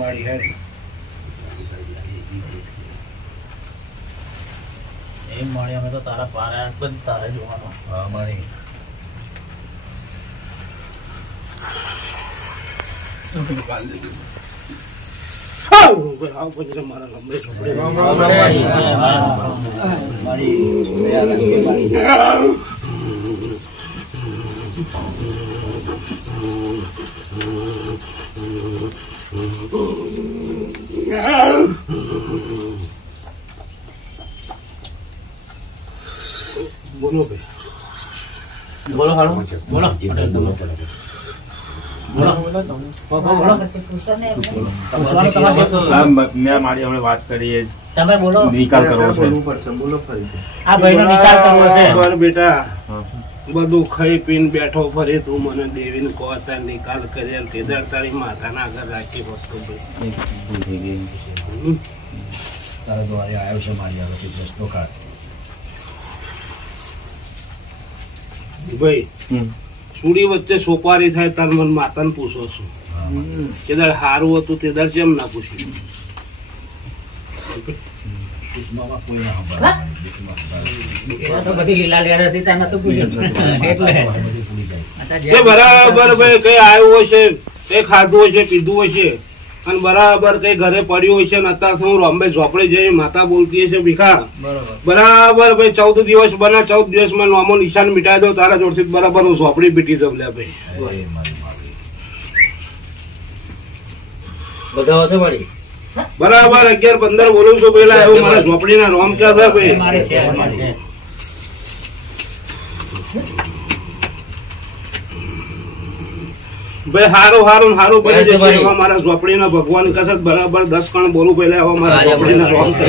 મારી હેડ એમ મારી અમે તો તારા પારા બંધ તારે જોવાનો. હા મારી બોલો ભાઈ, બોલો હાલો બોલો મેં મારી હમણાં વાત કરીએ તમે બોલો. નિકાલ કરવો છે. બોલો ફરી આ ભાઈનો નિકાલ કરવો છે. બર બેટા બધું ખાઈ પીને બેઠો ફરી તું મને દેવીને કહો તાર નિકાલ કરી તેદાર તારી માતાના આગળ રાખી વસ્તુ ભાઈ. તારા દ્વારે આવ્યો છે મારી આગળ રસ્તો કાઢ ભાઈ સુડી વચ્ચે સોપારી થાય તાર મને માતાને પૂછો છું તેદાર સારું હતું તેદાર કેમ ના પૂછ્યું? દુશ્મનમાં કોઈ ના સંભાળે એ તો બધી લીલા લેર હતી ત્યાં નતું પૂછ્યું એટલે બધી પૂરી જાય કે બરાબર ભાઈ કઈ આવ્યું હશે, કઈ ખાધું હશે, પીધું હશે અને બરાબર કઈ ઘરે પડ્યું હશે ને અત્યારે હું રોમ્બે ઝોપડે જઈ માતા બોલતી હશે ભીખા બરાબર ભાઈ 14 દિવસ બના 14 દિવસમાં નોમો નિશાન મિટાઈ દઉં તારા જોડથી બરાબર હું ઝોપડી પીટી દઉં લે ભાઈ. બધા છે મારી બરાબર 11-15 બોલું છું પેલા એવું મારા ઝોપડીના રોમ ક્યાં છે ભાઈ? મારી છે મારી છે. ભાઈ હારું હારું હારું બની જશે એવા મારા ઝોપડીના ભગવાન કશે બરાબર 10 કણ બોલું પેલા એવા મારા ઝોપડીના રોમ કશે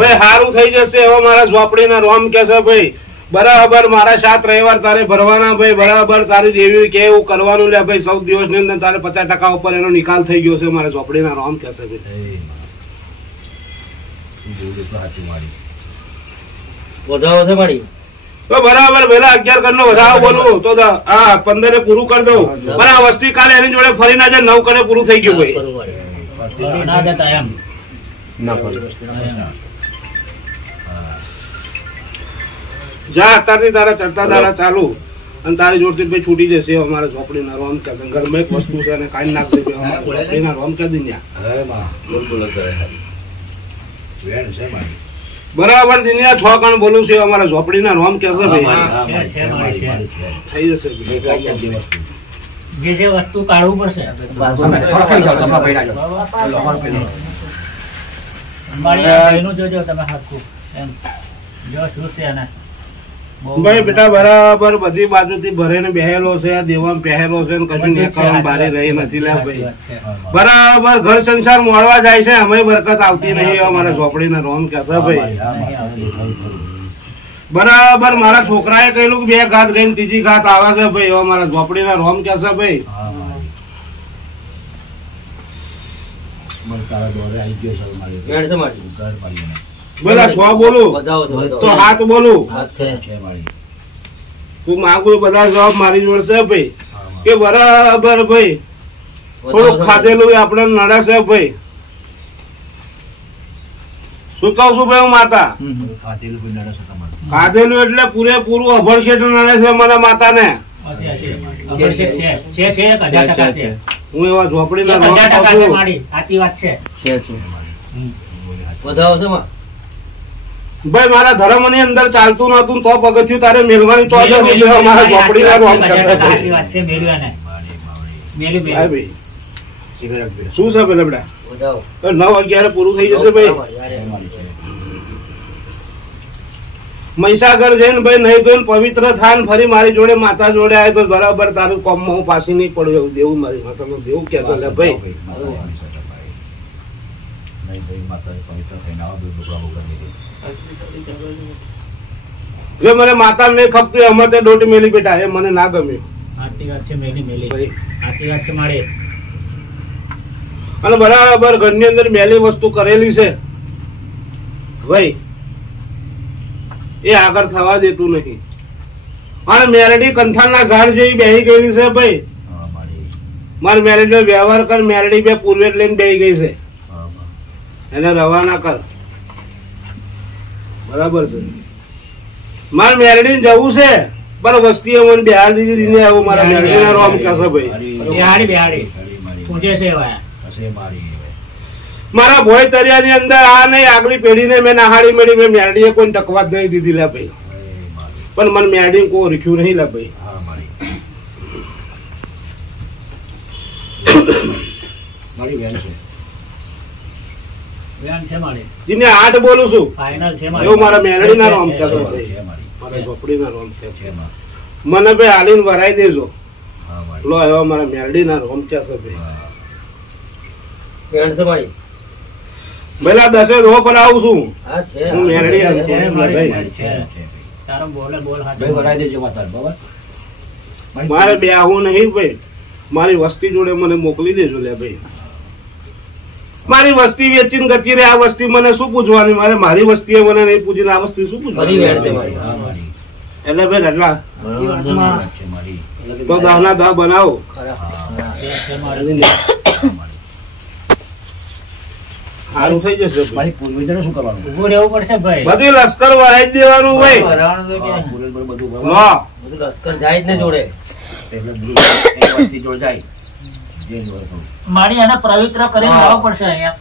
ભાઈ હારું થઈ જશે એવા મારા ઝોપડીના રોમ કહેશે ભાઈ બરાબર મારા 7 રવિવાર તારે ભરવાના ભાઈ બરાબર તારી દેવી કે એવું કરવાનું લે ભાઈ 14 દિવસની અંદર તારે 50% ઉપર એનો નિકાલ થઈ ગયો છે મારા ઝોપડીના રોમ કહેશે ભાઈ. વધાવો છે મારી તો બરાબર પેલા 11 કણ નો વધારો બોલું તો હા 15 પૂરું કરી દઉં પણ આ વસ્તી કાલે એની જોડે ફરી ના જાય 9 કણે પૂરું થઈ ગયું ભાઈ. ના જતા એમ જા અત્યારથી તારા ચડતા દાડા ચાલુ અને તારી જોડથી ભાઈ છૂટી જશે અમારા ઝોપડીના રોમ કે ઘરમાં એક વસ્તુ છે અને કાઢી નાખશે ઝોપડીના રોમ કે દુનિયા બરાબર દુનિયા 6 કણ બોલું છે અમારા ઝોપડીના રોમ કે થઈ જશે જે વસ્તુ કાઢવું પડશે ભાઈનું જોજો તમે હાથું એમ જો શું છે એને ભાઈ બેટા બરાબર બધી બાજુથી ભરીને બેહેલો છે દેવામાં પહેરેલો છે કશું નીકળવાનું બારે રહી નથી લે ભાઈ બરાબર ઘર સંસાર મોડવા જાય છે અમે બરકત આવતી નહીં અમારા ઝોપડીના રોમ કે ભાઈ બરાબર મારા છોકરાએ કહેલું કે 2 ઘાત ગઈને ત્રીજી ઘાત આવે છે ભાઈ એવા મારા ઝોપડીના રોમ કે ભાઈ તારા દ્વારે આવી ગયો છે મારી ઘર મારી બોલા 6 બોલું તો 7 બોલું છે મારી તું માગું બધા જવાબ મારી જોડે છે ભાઈ કે બરાબર ભાઈ થોડુંક ખાધેલું આપણે નડે છે ભાઈ શું કહું છું ભાઈ હું માતા ખાધેલું એટલે પૂરેપૂરું અભરશેઠ નડે છે મને માતા ને હું એવા ઝોપડીના રોમ ભાઈ મારા ધર્મ ની અંદર ચાલતું નતું તો પગથિયું તારે મેળવાની તો મારા ઝોપડીના રોમ શું છે પેલા બેટા 9-11 પૂરું થઈ જશે ભાઈ. મહીસાગર જઈને ભાઈ નહીં ધોઈને પવિત્ર થાન ફરી મારી જોડે માતા જોડે આવે તો બરાબર તારું કોમમાં હું પાછી નહીં પડું એવું દેવું મારી માતા દેવું કેતો ભાઈ જો મને માતા નહીં ખપતી અમારે દોઢ મેલી બેટા એ મને ના ગમે. અને બરાબર ઘરની અંદર મેલી વસ્તુ કરેલી છે ભાઈ એ આગળ થવા દેતું નહીં અને મેરડી કંથાળના ઝાડ જેવી બેહી ગયેલી છે ભાઈ મારી મેરેજ નો વ્યવહાર કર. મેરડી બે પૂર્વે લઈને બેસી ગઈ છે, એને રવાના કર. બરાબર છે. મારે મેરડી જવું છે પણ વસ્તી મને બિહાર દીધી ને આવું મારા મેરડી ના રોમ કહેશે ભાઈ. બિહાડી પૂછે છે મારા ભોય તરિયા ની અંદર આ નહીં આગલી પેઢી ને મેં નહાડી મળી. મેં મેરડીએ કોઈ ટકવા જ નહીં દીધી લે ભાઈ. પણ મને મેરડી કોઈ રીખ્યું નહીં લે ભાઈ. જીને 8 બોલું છું એવું મારા મેરડી ના રોમ કહેશે ભાઈ. મારા ઝોપડી ના રોમ છે. મને ભાઈ હાલીને વરાઈ દેજો. લો એવો મારા મેરડી ના રોમ કહેશે ભાઈ. પેલા 10 રો પર આવું છું હું મેરડી મારે બે આવું નહીં ભાઈ. મારી વસ્તી જોડે મને મોકલી દેજો લે ભાઈ. મારી વસ્તી વેચીને ગતી રે. આ વસ્તી મને શું પૂછવાની? મારે મારી વસ્તી મને નહીં પૂછીને આ વસ્તી શું પૂછવાની? એટલે ભાઈ રટલા તો 10 ના 10 બનાવો. સારું થઈ જશે. મારી પૂર્વજોને શું કરવાનું? ઉભું રહેવું પડશે ભાઈ. બધું લશ્કર વરાઈ જ દેવાનું ભાઈ. લશ્કર જાય જ ને જોડે. જોડે જાય મારી એને પવિત્ર કરીને લાવવો પડશે અહીંયા.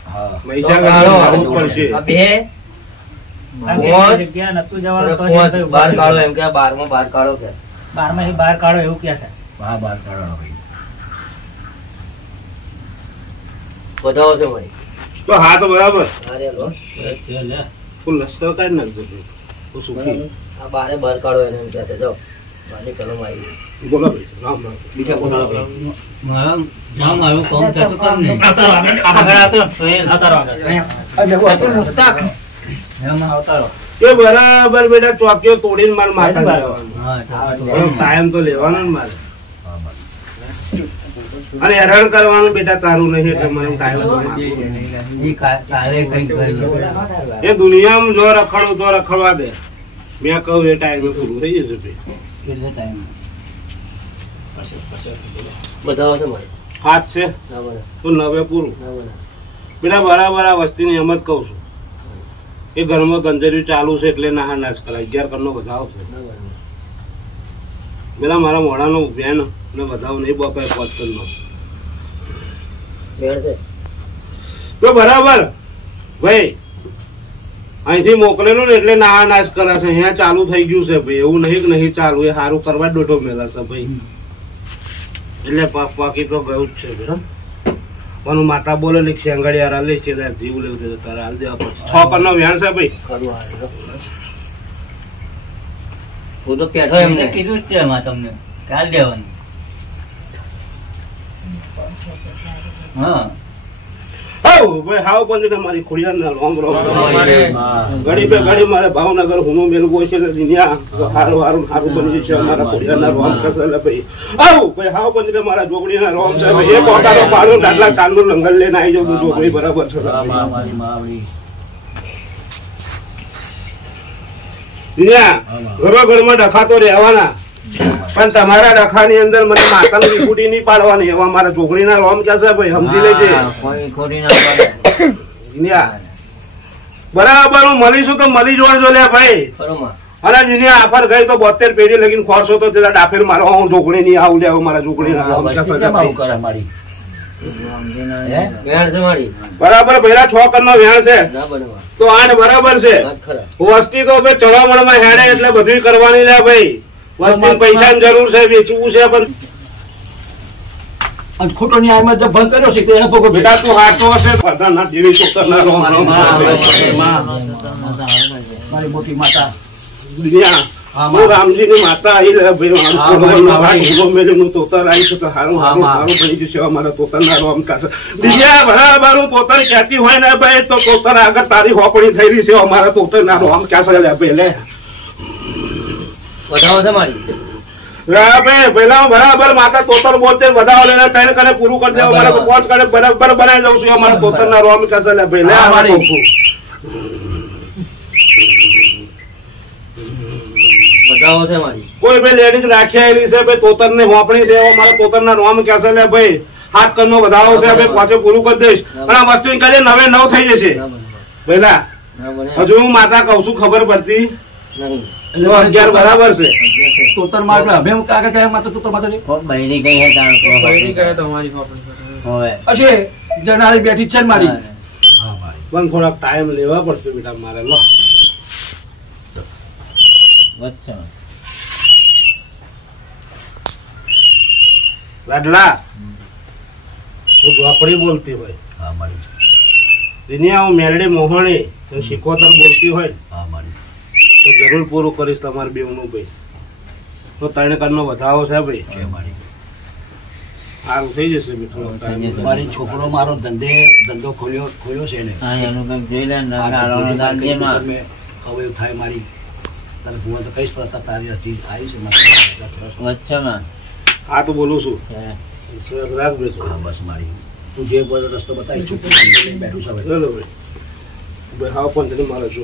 મહીસાગર આવવું પડશે. જગ્યા નતું જવાનું તો બહાર કાઢો એમ કે 12 બહાર કાઢો કે 12 બહાર કાઢો એવું કે છે. બહાર કાઢવાનો ભાઈ. બધાઓ છે ભાઈ. તો હા તો બરાબર. અરે લો તું લશ્કર કાઢી નાખજો તો શું આ બારે બહાર કાઢો એને એમ કે છે. જાઓ બાની કલમ આવી. બોલો ભાઈ. રામ રામ. બીજા કોણ આવે? એ બરાબર બેટા ચોકીઓ તોડીને મારે માથા ટાઈમ તો લેવાનો ને મારે. અને હેરાન કરવાનું બેટા તારું નહીં એટલે મને ટાઈમ. એ દુનિયામાં જો રખડું તો રખડવા દે. મેં કહું એ ટાઈમે પૂરું થઈ જશે ભાઈ. બધાઓ છે ભાઈ. હાથ છે તો નવે પૂરું. બેટા બરાબર આ વસ્તીની એમ જ કઉ છું. એ ઘરમાં ગંજર્યું ચાલુ છે એટલે ના નાશ કરાય. 11 કરનો વધાવો છે બેટા. મારા મોડાનો વેન ને વધાવો નહીં બપોરે 5 કરનો તો બરાબર ભાઈ. અહીંથી મોકલેલું ને એટલે ના નાશ કરે છે. અહીંયા ચાલુ થઈ ગયું છે ભાઈ. એવું નહીં કે નહીં ચાલુ. એ સારું કરવા દોઢો મેલા છે ભાઈ. એટલે પાકી તો ગયું જ છે બેટા. પણ માતા બોલે લીક શેંગડી હારા લઈશ કે જીવ લેવું તારે હાલ દેવા પડશે. 6 કરનો વેણ છે ભાઈ. હું તો પેઠો એમને કીધું જ છે એમાં તમને કાલ દેવાનું. હા ભાઈ હાવ પણ મારી ખોડિયાર રોમ રોમ. ઘડી બે ઘડી મારે ભાવનગર હુનો મેલવો છે ને દુનિયા હારું હારું હારું બની છે. મારા ખોડિયારના રોમ કસે ભાઈ. આવું ભાઈ હાવ પણ મારા જોગડીના રોમ છે ભાઈ. એક ઓટાનો પાડો દાટલા ચાંદનું લંગર લઈને આવી જાઉં જોગડી બરાબર છે. દુનિયા ઘરો ઘરમાં ડખા તો રહેવાના પણ તમારા ડખાની અંદર મને માતાની વિભૂતિ નહીં પાડવાની. એવા મારા છોકરીના રોમ કહેશે ભાઈ. સમજી લેજે. બરાબર હું મળીશું તો મળી જોડજો લે ભાઈ. અને જેને આફર ગઈ તો 72 પેઢી લગીને ખોરશો તો તેના ડાફેર મારો હું ઢોકળી નહીં આવું લેવું મારા છોકરીના રોમ કહેશે. બરાબર પહેલા 6 કરનો વેણ છે તો 8 બરાબર છે. વસ્તી તો ભાઈ ચડામણમાં હેડે એટલે બધું કરવાની લે ભાઈ. વસ્તી પૈસાની જરૂર છે વેચવું છે પણ ખોટો ન્યાયમાં જે ભંગ કર્યો છે એને પગો બેટા તું હાચો હશે. પ્રધાનના જેવી ચોકરના રોમ રોમ. મારી મોટી માતા દુનિયા હું રામજીની માતા આવી લે ભાઈ. તોતર આવી છે તો સારું સારું સારું બની જશે. અમારા તોતરના રોમ કાશે. બીજા બરાબર હું તોતર કહેતી હોય ને ભાઈ તો તોતર આગળ તારી હોપડી થઈ રહી છે. અમારા તોતરના રોમ ક્યાં લે ભાઈ લે. બધાઓ છે મારી. પેલા બરાબર માતા તોતર બોલતે વધાવો લઈને 3 કરે પૂરું કરી દેવું. મારે 5 કરે બરાબર બનાવી દઉં છું. અમારા તોતરના રોમ કાશે લે ભાઈ લે. બધાઓ છે મારી. કોઈ ભાઈ લેડીઝ રાખી આવેલી છે ભાઈ તોતર ને હોપણી છે. મારા તોતર ના રોમ કહેશે લે ભાઈ. હાથ કણનો વધારો છે આપણે પાછો પૂરું કરી દઈશ પણ આ વસ્તુ કરે 9 થઈ જશે પહેલા ના બને હજુ હું માતા કહું છું ખબર પડતી નહીં. તો 11 બરાબર છે તોતર માં આપણે હવે કાકા કયા માતા તોતર માતા છે કોક બૈરી ગઈ હે તારો હોવે હશે જનારી બેઠી જ છે ને મારી હા. હા મારી પણ થોડાક ટાઈમ લેવા પડશે બેટા મારે લો વચ્ચે લાડલા હું ઝોપડી બોલતી હોય હા મારી દુનિયા હું મેરડી મોહણી અને શિકોતર બોલતી હોય હા મારી તો જરૂર પૂરું કરીશ તમારે બેવનું ભાઈ તો 3 કણનો વધાવો છે ભાઈ કે મારી સારું થઈ જશે બેઠો મારી છોકરો મારો ધંધો ખોલ્યો છે ને હા એનું કંઈક જોઈ લે ને આ નાળાનો દાંજે માં તમે હવે એવું થાય મારી તારે ભૂવા તો કઈ પ્રશ્ન તારી હતી આવી છે મારી વચ્ચેમાં હા તો બોલું છું છે રાખ બેઠો હા બસ મારી તું જે બધો રસ્તો બતાવી છું બેઠું છે હવે. ચલો ભાઈ હા પણ તને મારો છો